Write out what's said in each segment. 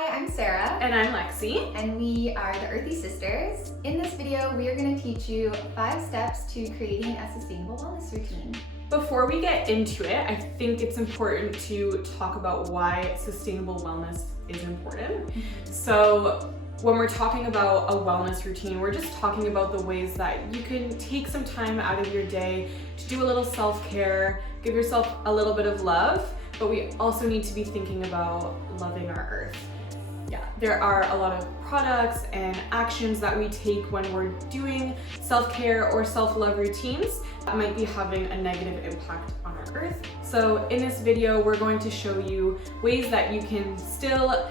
Hi, I'm Sarah. And I'm Lexi. And we are the Earthy Sisters. In this video, we are going to teach you 5 steps to creating a sustainable wellness routine. Before we get into it, I think it's important to talk about why sustainable wellness is important. So when we're talking about a wellness routine, we're just talking about the ways that you can take some time out of your day to do a little self-care, give yourself a little bit of love, but we also need to be thinking about loving our earth. Yeah, there are a lot of products and actions that we take when we're doing self-care or self-love routines that might be having a negative impact on our earth. So in this video, we're going to show you ways that you can still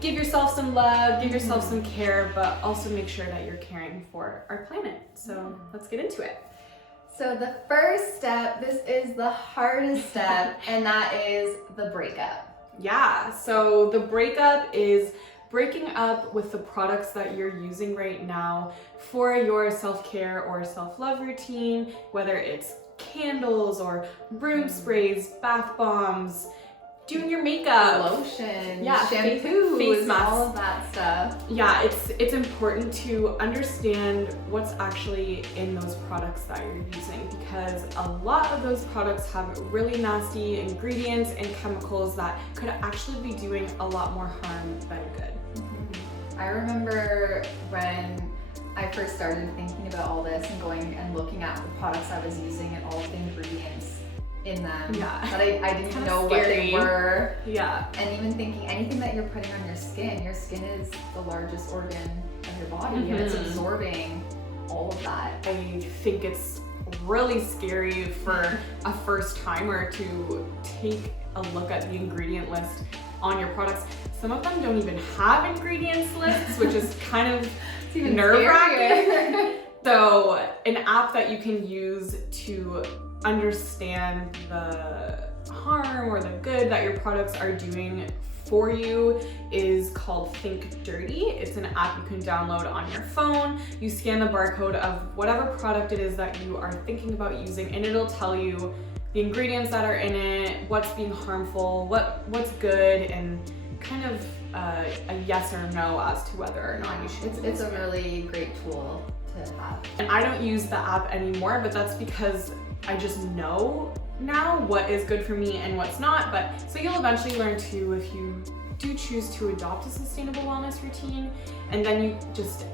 give yourself some love, give yourself some care, but also make sure that you're caring for our planet. So let's get into it. So the first step, this is the hardest step, and that is the breakup. Yeah, so the breakup is breaking up with the products that you're using right now for your self-care or self-love routine, whether it's candles or room sprays, bath bombs, doing your makeup, lotion, yeah, shampoos, face masks, all of that stuff. Yeah, it's important to understand what's actually in those products that you're using, because a lot of those products have really nasty ingredients and chemicals that could actually be doing a lot more harm than good. I remember when I first started thinking about all this and going and looking at the products I was using and all of the ingredients in them, that I didn't know what they were. Yeah. And even thinking anything that you're putting on your skin is the largest organ of your body, and it's absorbing all of that. I think it's really scary for a first timer to take a look at the ingredient list on your products. Some of them don't even have ingredients lists, which is kind of nerve-wracking. So an app that you can use to understand the harm or the good that your products are doing for you is called Think Dirty. It's an app you can download on your phone. You scan the barcode of whatever product it is that you are thinking about using, and it'll tell you the ingredients that are in it, what's being harmful, what's good, and kind of a yes or no as to whether or not you should. It's a really great tool to have. And I don't use the app anymore, but that's because I just know now what is good for me and what's not. But so you'll eventually learn too if you do choose to adopt a sustainable wellness routine, and then you just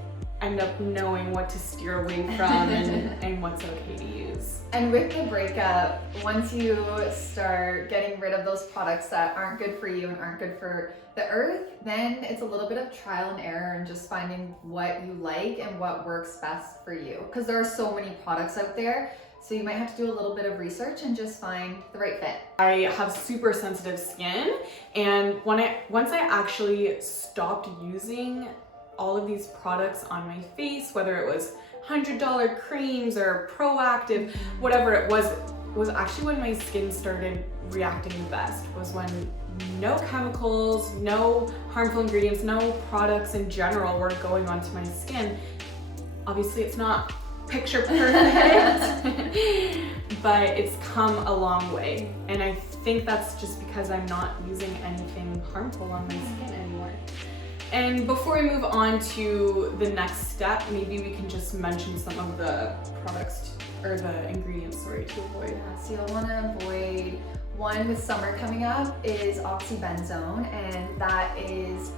end up knowing what to steer away from and what's okay to use. And with the breakup, once you start getting rid of those products that aren't good for you and aren't good for the earth, then it's a little bit of trial and error and just finding what you like and what works best for you. Because there are so many products out there, so you might have to do a little bit of research and just find the right fit. I have super sensitive skin, and once I actually stopped using all of these products on my face, whether it was $100 creams or Proactive, whatever it was actually when my skin started reacting the best, was when no chemicals, no harmful ingredients, no products in general were going onto my skin. Obviously it's not picture perfect, but it's come a long way. And I think that's just because I'm not using anything harmful on my skin anymore. And before we move on to the next step, maybe we can just mention some of the products or the ingredients, to avoid. Yeah, so you'll want to avoid one with summer coming up is Oxybenzone, and that is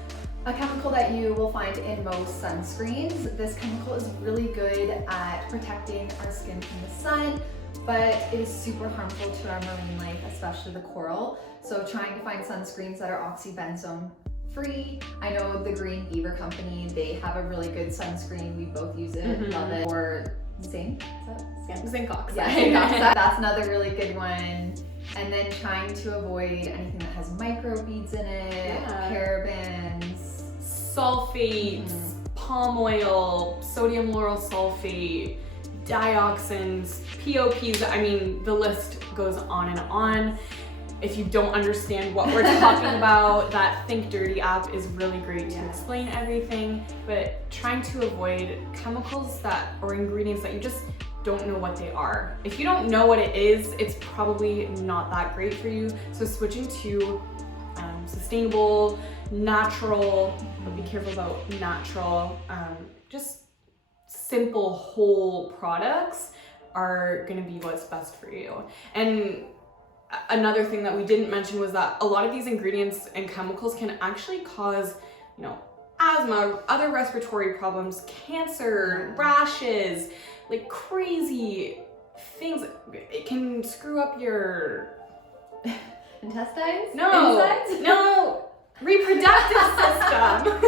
a chemical that you will find in most sunscreens. This chemical is really good at protecting our skin from the sun, but it is super harmful to our marine life, especially the coral. So trying to find sunscreens that are Oxybenzone free. I know the green Beaver company, they have a really good sunscreen. We both use it, love it. Or zinc, Zinc oxide. Yeah, zinc oxide. That's another really good one. And then trying to avoid anything that has microbeads in it, parabens, sulfates, palm oil, sodium lauryl sulfate, dioxins, POPs. I mean, the list goes on and on. If you don't understand what we're talking about, that Think Dirty app is really great to explain everything, but trying to avoid chemicals or ingredients that you just don't know what they are. If you don't know what it is, it's probably not that great for you. So switching to sustainable, natural, but be careful about natural, just simple whole products are going to be what's best for you. And another thing that we didn't mention was that a lot of these ingredients and chemicals can actually cause, asthma, other respiratory problems, cancer, rashes, like crazy things. It can screw up your intestines? No, Insides? no, reproductive system.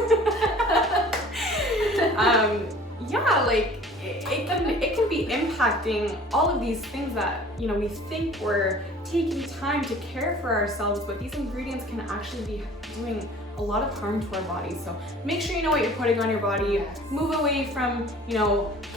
Yeah, like it can be impacting all of these things that we think we're taking time to care for ourselves, but these ingredients can actually be doing a lot of harm to our bodies. So make sure you know what you're putting on your body. Yes. Move away from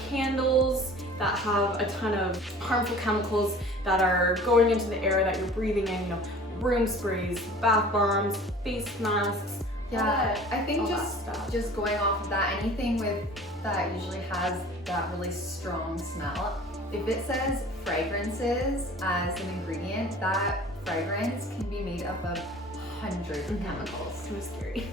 candles that have a ton of harmful chemicals that are going into the air that you're breathing in. Room sprays, bath bombs, face masks. Yeah, I think all that stuff. just going off of that, anything with that usually has that really strong smell. If it says fragrances as an ingredient, that fragrance can be made up of hundreds of chemicals. It's kind of scary.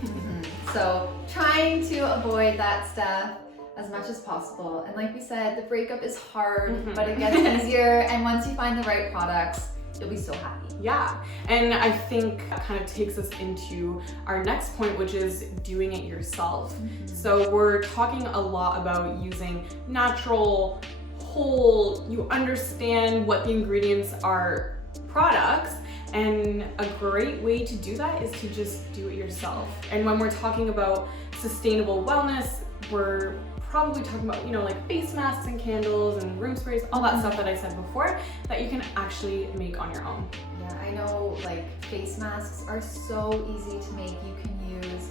So trying to avoid that stuff as much as possible. And like we said, the breakup is hard, but it gets easier. And once you find the right products, you'll be so happy. Yeah, and I think that kind of takes us into our next point, which is doing it yourself. So we're talking a lot about using natural, whole, you understand what the ingredients are products, and a great way to do that is to just do it yourself. And when we're talking about sustainable wellness, we're probably talking about, like face masks and candles and room sprays, all that stuff that I said before, that you can actually make on your own. Yeah, I know, like face masks are so easy to make. You can use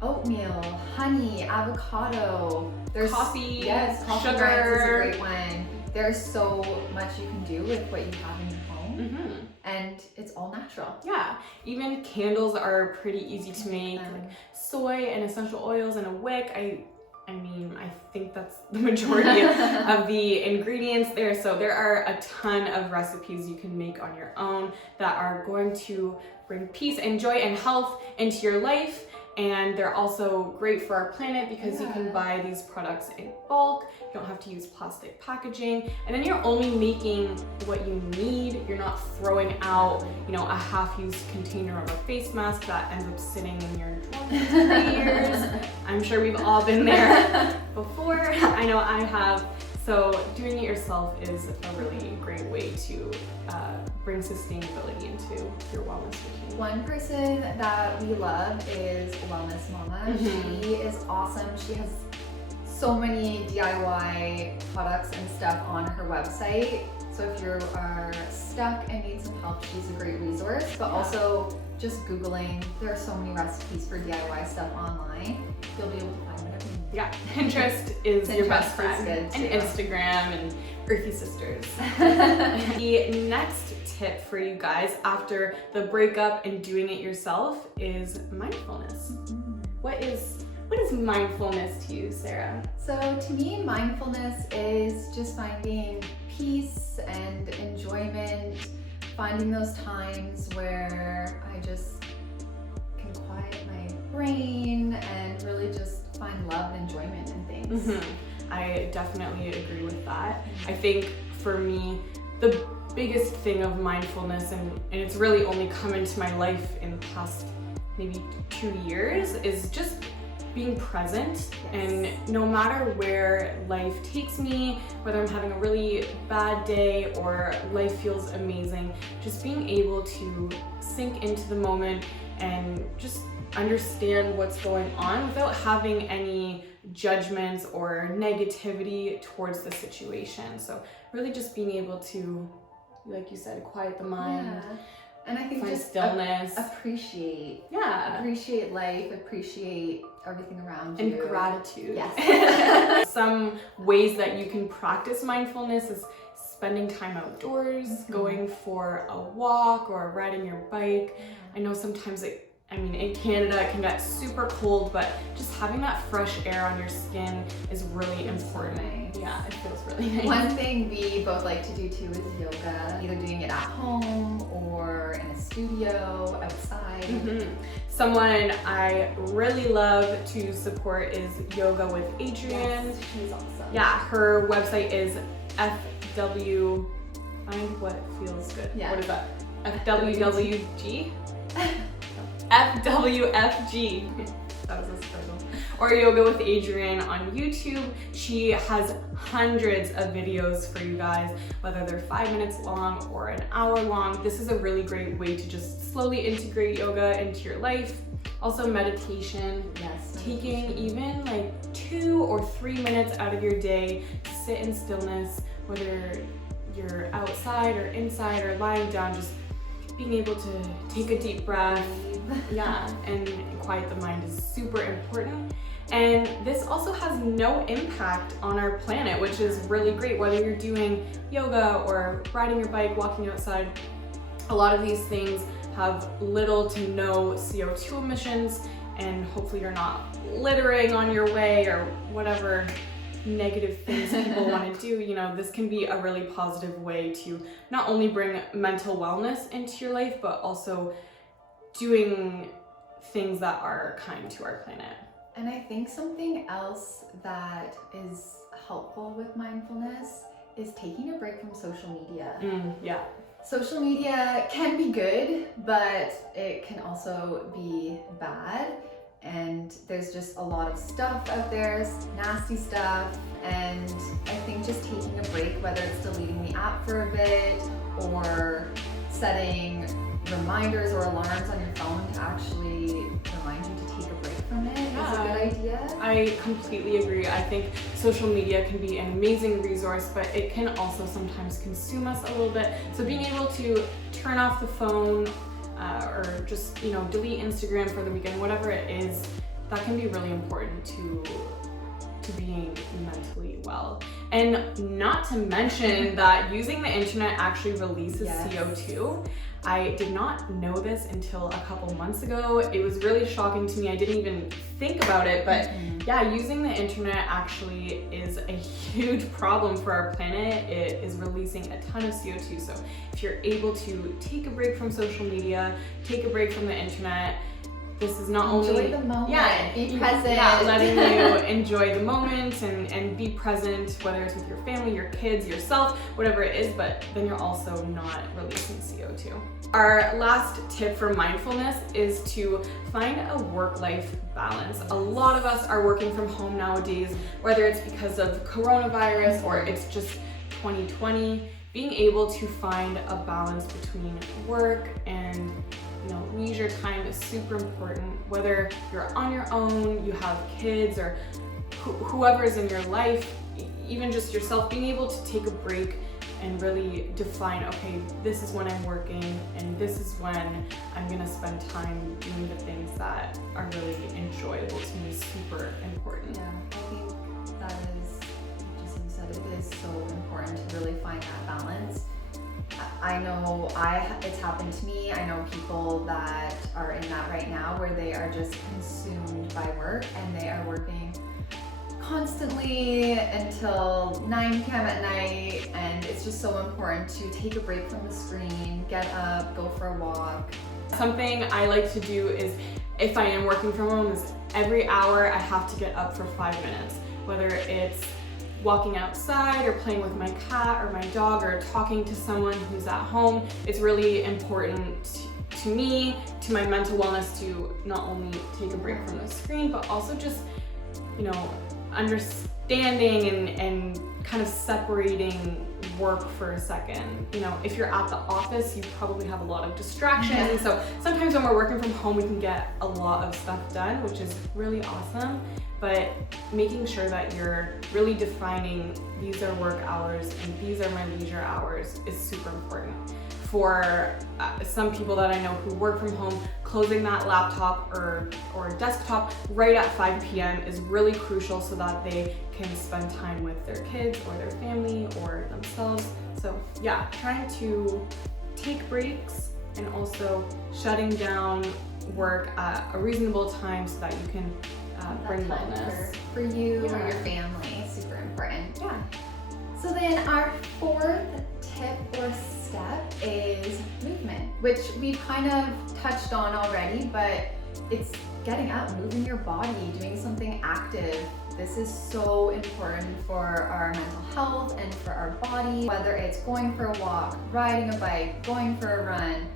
oatmeal, honey, avocado. There's coffee, yes, coffee sugar. grinds is a great one. There's so much you can do with what you have in your home, and it's all natural. Yeah, even candles are pretty easy to make. Like soy and essential oils and a wick. I mean, I think that's the majority of the ingredients there. So there are a ton of recipes you can make on your own that are going to bring peace and joy and health into your life. And they're also great for our planet because you can buy these products in bulk. You don't have to use plastic packaging. And then you're only making what you need. You're not throwing out, a half-used container of a face mask that ends up sitting in your drawer for 3 years. I'm sure we've all been there before. I know I have. So doing it yourself is a really great way to bring sustainability into your wellness routine. One person that we love is Wellness Mama. She is awesome. She has so many DIY products and stuff on her website. So if you are stuck and need some help, she's a great resource. But also just Googling, there are so many recipes for DIY stuff online. You'll be able to find whatever you need. Yeah, Pinterest is your best Pinterest friend, is good and too. Instagram and Earthy Sisters. The next tip for you guys after the breakup and doing it yourself is mindfulness. What is mindfulness to you, Sarah? So to me, mindfulness is just finding peace and enjoyment, finding those times where I just can quiet my brain and really just find love and enjoyment in things. I definitely agree with that. I think for me, the biggest thing of mindfulness, and it's really only come into my life in the past maybe 2 years, is just being present. And no matter where life takes me, whether I'm having a really bad day or life feels amazing, just being able to sink into the moment and just understand what's going on without having any judgments or negativity towards the situation. So really just being able to, like you said, quiet the mind. Yeah. And I think Find just stillness. appreciate life, appreciate everything around you. And gratitude. Yes. Some ways that you can practice mindfulness is spending time outdoors, going for a walk or riding your bike. I know sometimes in Canada it can get super cold, but just having that fresh air on your skin is really important. Nice. Yeah, it feels really nice. One thing we both like to do too is yoga, either doing it at home or in a studio, outside. Mm-hmm. Someone I really love to support is Yoga with Adriene. Yes, she's awesome. Yeah, her website is FW, find what feels good. Yeah. What is that? FWWG? FWFG. That was a struggle. Or Yoga with Adriene on YouTube. She has hundreds of videos for you guys, whether they're 5 minutes long or an hour long. This is a really great way to just slowly integrate yoga into your life. Also meditation. Yes. Taking even like 2 or 3 minutes out of your day to sit in stillness, whether you're outside or inside or lying down, just being able to take a deep breath, yeah, and quiet the mind is super important. And this also has no impact on our planet, which is really great, whether you're doing yoga or riding your bike, walking outside. A lot of these things have little to no CO2 emissions, and hopefully you're not littering on your way or whatever negative things people want to do. You know, this can be a really positive way to not only bring mental wellness into your life, but also doing things that are kind to our planet. And I think something else that is helpful with mindfulness is taking a break from social media. Yeah. Social media can be good, but it can also be bad. And there's just a lot of stuff out there, nasty stuff. And I think just taking a break, whether it's deleting the app for a bit or setting reminders or alarms on your phone to actually remind you to take a break from it is a good idea. I completely agree. I think social media can be an amazing resource, but it can also sometimes consume us a little bit. So being able to turn off the phone or just, you know, delete Instagram for the weekend, whatever it is, that can be really important to being mentally well. And not to mention that using the internet actually releases CO2. I did not know this until a couple months ago. It was really shocking to me. I didn't even think about it, but yeah, using the internet actually is a huge problem for our planet. It is releasing a ton of CO2. So if you're able to take a break from social media, take a break from the internet, this is not only enjoy the moment, be present. Yeah, letting you enjoy the moment and be present, whether it's with your family, your kids, yourself, whatever it is, but then you're also not releasing CO2. Our last tip for mindfulness is to find a work-life balance. A lot of us are working from home nowadays, whether it's because of coronavirus or it's just 2020. Being able to find a balance between work and leisure time is super important. Whether you're on your own, you have kids, or whoever is in your life, even just yourself, being able to take a break and really define, okay, this is when I'm working and this is when I'm gonna spend time doing the things that are really enjoyable to me is super important. Yeah, I think that is, just like you said, it is so important to really find that balance. I know it's happened to me. I know people that are in that right now where they are just consumed by work and they are working constantly until 9 p.m. at night, and it's just so important to take a break from the screen, get up, go for a walk. Something I like to do is, if I am working from home, is every hour I have to get up for 5 minutes, whether it's walking outside or playing with my cat or my dog or talking to someone who's at home. It's really important to me, to my mental wellness, to not only take a break from the screen, but also just, understanding and kind of separating work for a second. If you're at the office, you probably have a lot of distractions. And so sometimes when we're working from home, we can get a lot of stuff done, which is really awesome. But making sure that you're really defining, these are work hours and these are my leisure hours, is super important. For some people that I know who work from home, closing that laptop or desktop right at 5 p.m. is really crucial so that they can spend time with their kids or their family or themselves. So yeah, trying to take breaks and also shutting down work at a reasonable time so that you can bring wellness for you or your family. Super important. Yeah. So then our fourth tip or step is movement, which we've kind of touched on already, but it's getting up, moving your body, doing something active. This is so important for our mental health and for our body, whether it's going for a walk, riding a bike, going for a run,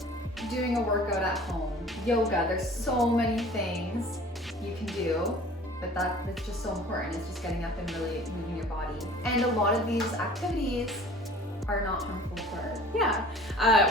doing a workout at home, yoga. There's so many things you can do, but that's just so important. It's just getting up and really moving your body. And a lot of these activities are not harmful for. Yeah.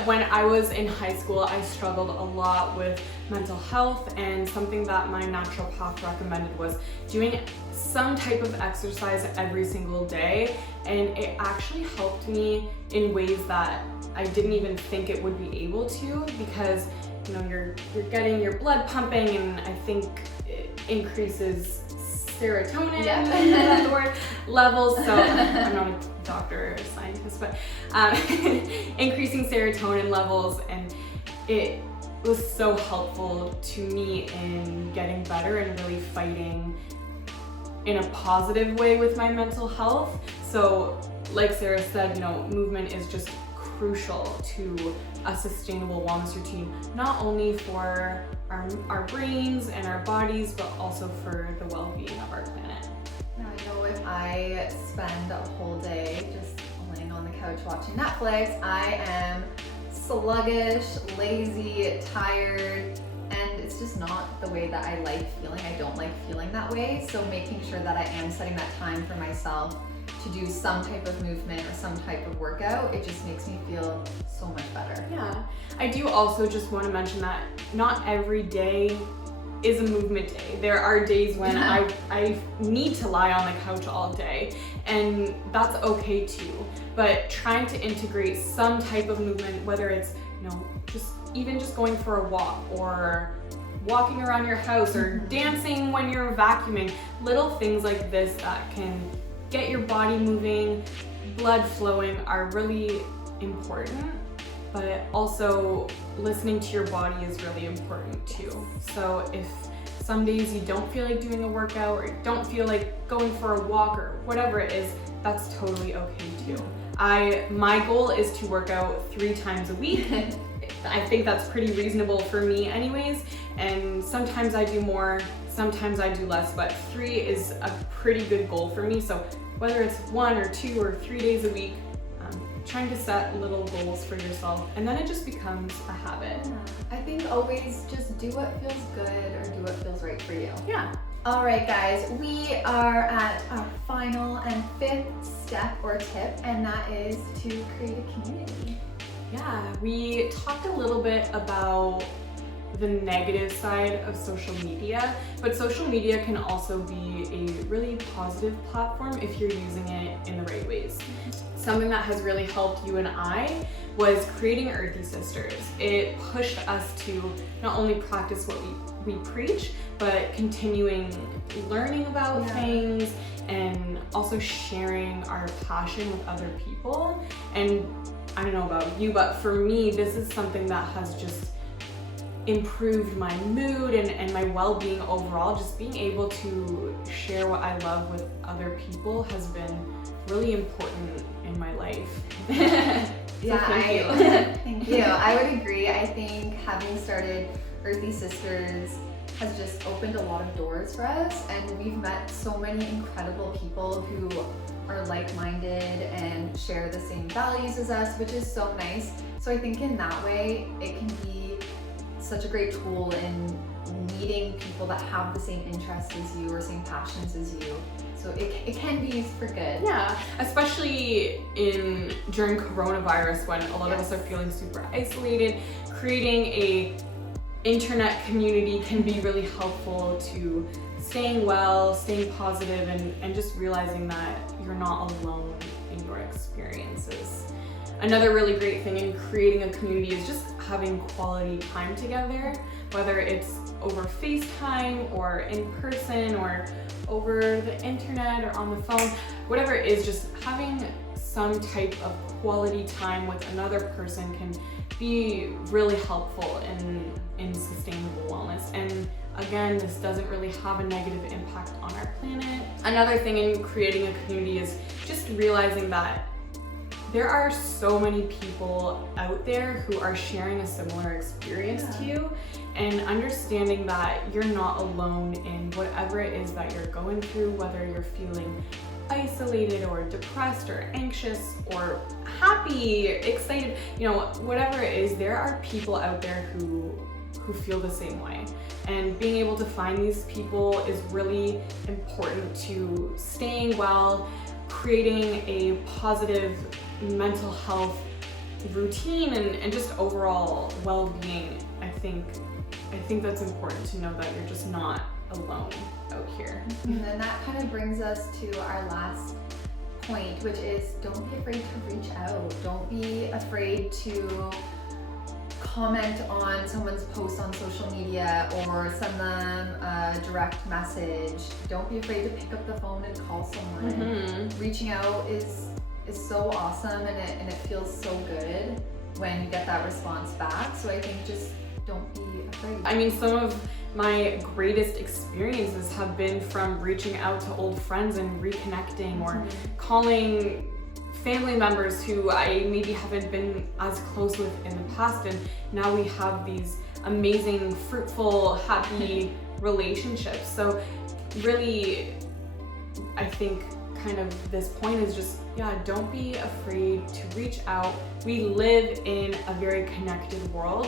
When I was in high school, I struggled a lot with mental health, and something that my naturopath recommended was doing some type of exercise every single day, and it actually helped me in ways that I didn't even think it would be able to, because you know you're getting your blood pumping, and I think it increases serotonin, that's the word, levels. So I'm not a doctor or a scientist, but increasing serotonin levels, and it was so helpful to me in getting better and really fighting in a positive way with my mental health. So like Sarah said, you know, movement is just crucial to a sustainable wellness routine, not only for our brains and our bodies, but also for the well-being of our planet. Now, I know if I spend a whole day just laying on the couch watching Netflix, I am sluggish, lazy, tired, and it's just not the way that I like feeling. I don't like feeling that way, so making sure that I am setting that time for myself to do some type of movement or some type of workout, it just makes me feel so much better. Yeah, I do also just want to mention that not every day is a movement day. There are days when I need to lie on the couch all day, and that's okay too. But trying to integrate some type of movement, whether it's, you know, just going for a walk, or walking around your house, or dancing when you're vacuuming, little things like this that can get your body moving, blood flowing, are really important. But also listening to your body is really important too. So if some days you don't feel like doing a workout, or don't feel like going for a walk, or whatever it is, that's totally okay too. My goal is to work out 3 times a week. I think that's pretty reasonable for me anyways, and sometimes I do more, sometimes I do less, but 3 is a pretty good goal for me. So whether it's 1 or 2 or 3 days a week, trying to set little goals for yourself, and then it just becomes a habit. Yeah. I think always just do what feels good, or do what feels right for you. Yeah. All right, guys, we are at our final and 5th step or tip, and that is to create a community. Yeah, we talked a little bit about the negative side of social media, but social media can also be a really positive platform if you're using it in the right ways. Something that has really helped you and I was creating Earthy Sisters. It pushed us to not only practice what we preach, but continuing learning about things, and also sharing our passion with other people. And I don't know about you, but for me, this is something that has just improved my mood and my well-being overall. Just being able to share what I love with other people has been really important in my life. Thank you. Thank you. I would agree. I think having started Earthy Sisters has just opened a lot of doors for us, and we've met so many incredible people who are like-minded and share the same values as us, which is so nice. So I think in that way, it can be such a great tool in meeting people that have the same interests as you, or same passions as you. So it can be used for good. Yeah, especially during coronavirus, when a lot of us are feeling super isolated, creating a internet community can be really helpful to staying well, staying positive, and just realizing that you're not alone in your experiences. Another really great thing in creating a community is just having quality time together, whether it's over FaceTime or in person or over the internet or on the phone, whatever it is, just having some type of quality time with another person can be really helpful in sustainable wellness. And again, this doesn't really have a negative impact on our planet. Another thing in creating a community is just realizing that there are so many people out there who are sharing a similar experience to you, and understanding that you're not alone in whatever it is that you're going through, whether you're feeling isolated or depressed or anxious or happy, excited, you know, whatever it is, there are people out there who feel the same way. And being able to find these people is really important to staying well, creating a positive mental health routine, and just overall well-being. I think that's important to know that you're just not alone out here. And then that kind of brings us to our last point, which is don't be afraid to reach out. Don't be afraid to comment on someone's post on social media or send them a direct message. Don't be afraid to pick up the phone and call someone. Reaching out is so awesome, and it feels so good when you get that response back. So I think just don't be afraid. I mean, some of my greatest experiences have been from reaching out to old friends and reconnecting, or calling family members who I maybe haven't been as close with in the past, and now we have these amazing, fruitful, happy relationships. So really, I think kind of this point is just, don't be afraid to reach out. We live in a very connected world,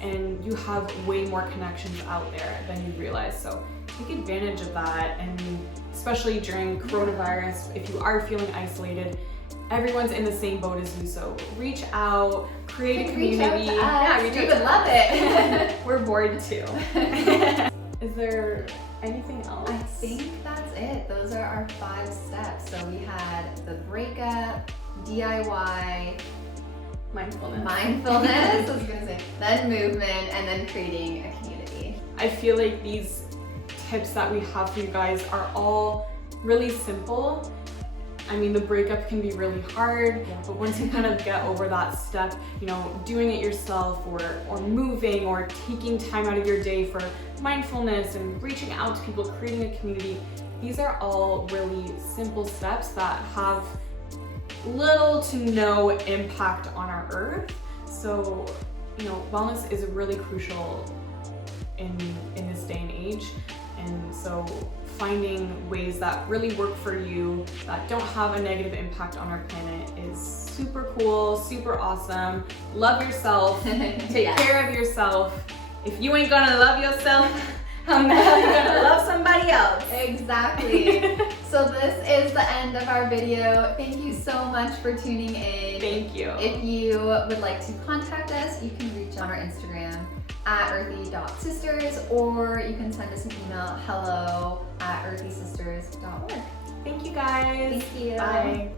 and you have way more connections out there than you realize. So take advantage of that, and especially during coronavirus, if you are feeling isolated, everyone's in the same boat as you, so reach out, create a community. Reach out to us. We would love it. We're bored too. Is there anything else? I think that's it. Those are our 5 steps. So we had the breakup, DIY, mindfulness, I was gonna say, then movement, and then creating a community. I feel like these tips that we have for you guys are all really simple. I mean, the breakup can be really hard, but once you kind of get over that step, you know, doing it yourself, or moving, or taking time out of your day for mindfulness and reaching out to people, creating a community, these are all really simple steps that have little to no impact on our earth. So, you know, wellness is really crucial in this day and age. And so finding ways that really work for you, that don't have a negative impact on our planet, is super cool, super awesome. Love yourself, take care of yourself. If you ain't gonna love yourself, how the hell are you gonna love somebody else? Exactly. So this is the end of our video. Thank you so much for tuning in. Thank you. If you would like to contact us, you can reach on our Instagram at earthy.sisters, or you can send us an email, hello@earthysisters.org. Thank you guys. Thank you. Bye.